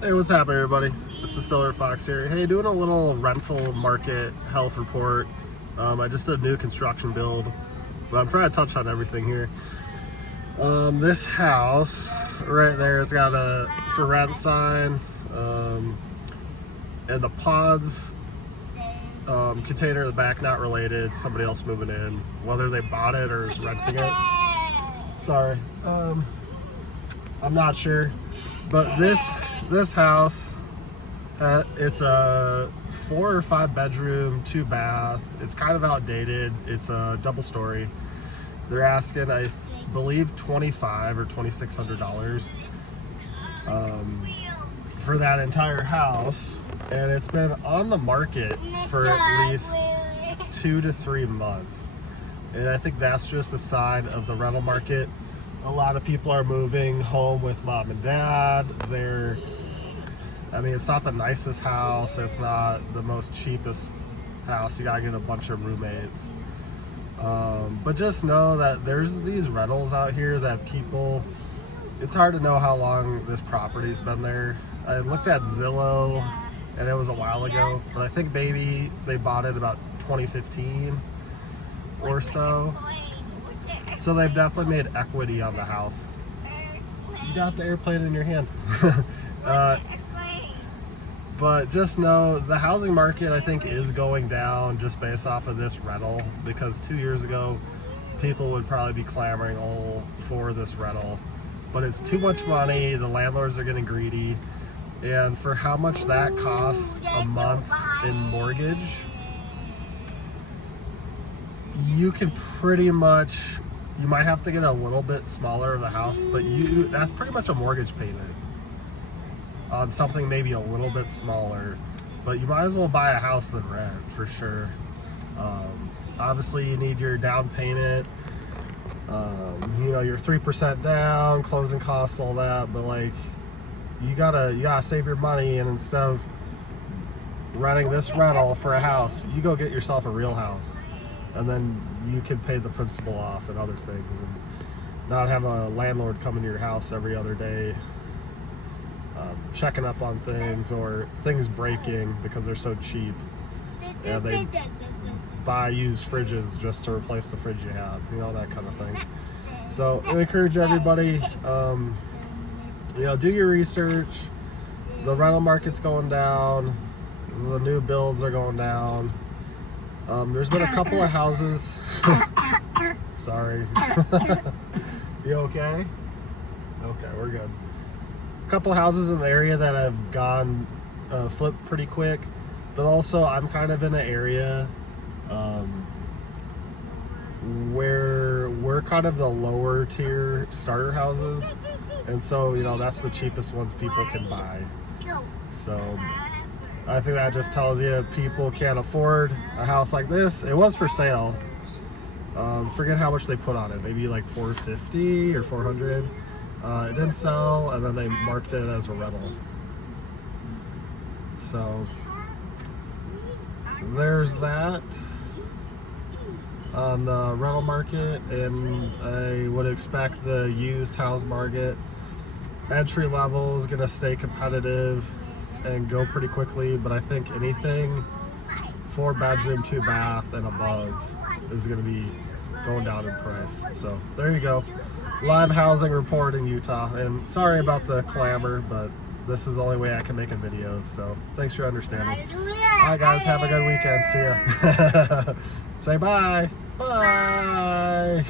Hey, what's happening, everybody? This is Stellar Fox here. Hey, doing a little rental market health report. I just did a new construction build, but I'm trying to touch on everything here. This house right there has got a for rent sign, and the pods container in the back not related. Somebody else moving in, whether they bought it or is renting it. Sorry, I'm not sure, but this house, it's a 4 or 5 bedroom, 2 bath. It's kind of outdated. It's a double story. They're asking, I believe, $2,500 or $2,600 for that entire house, and it's been on the market for at least 2 to 3 months. And I think that's just a sign of the rental market. A lot of people are moving home with mom and dad. It's not the nicest house. It's not the most cheapest house. You gotta get a bunch of roommates. But just know that there's these rentals out here that people, it's hard to know how long this property's been there. I looked at Zillow and it was a while ago, but I think maybe they bought it about 2015 or so. So they've definitely made equity on the house. You got the airplane in your hand. But just know the housing market, I think, is going down just based off of this rental, because 2 years ago people would probably be clamoring for this rental, but it's too much money. The landlords are getting greedy, and for how much that costs a month in mortgage, you can pretty much, you might have to get a little bit smaller of a house, but that's pretty much a mortgage payment on something maybe a little bit smaller. But you might as well buy a house than rent, for sure. Obviously you need your down payment, your 3% down, closing costs, all that, but like you gotta save your money, and instead of renting this rental for a house, you go get yourself a real house, and then you can pay the principal off and other things, and not have a landlord come into your house every other day, checking up on things, or things breaking because they're so cheap. Yeah, they buy used fridges just to replace the fridge you have, that kind of thing. So I encourage everybody, do your research. The rental market's going down. The new builds are going down. There's been a couple of houses. Sorry. You okay? Okay, we're good. A couple houses in the area that have gone flipped pretty quick, but also I'm kind of in an area where we're kind of the lower tier starter houses, and so that's the cheapest ones people can buy. So I think that just tells you people can't afford a house like this. It was for sale. Forget how much they put on it, maybe like $450 or $400. It didn't sell, and then they marked it as a rental. So there's that on the rental market, and I would expect the used house market entry level is going to stay competitive and go pretty quickly, but I think anything 4 bedroom, 2 bath and above is going to be going down in price. So there you go. Live housing report in Utah, and sorry about the clamor, but this is the only way I can make a video, so thanks for your understanding. Alright guys, have a good weekend. See ya. Say bye. Bye.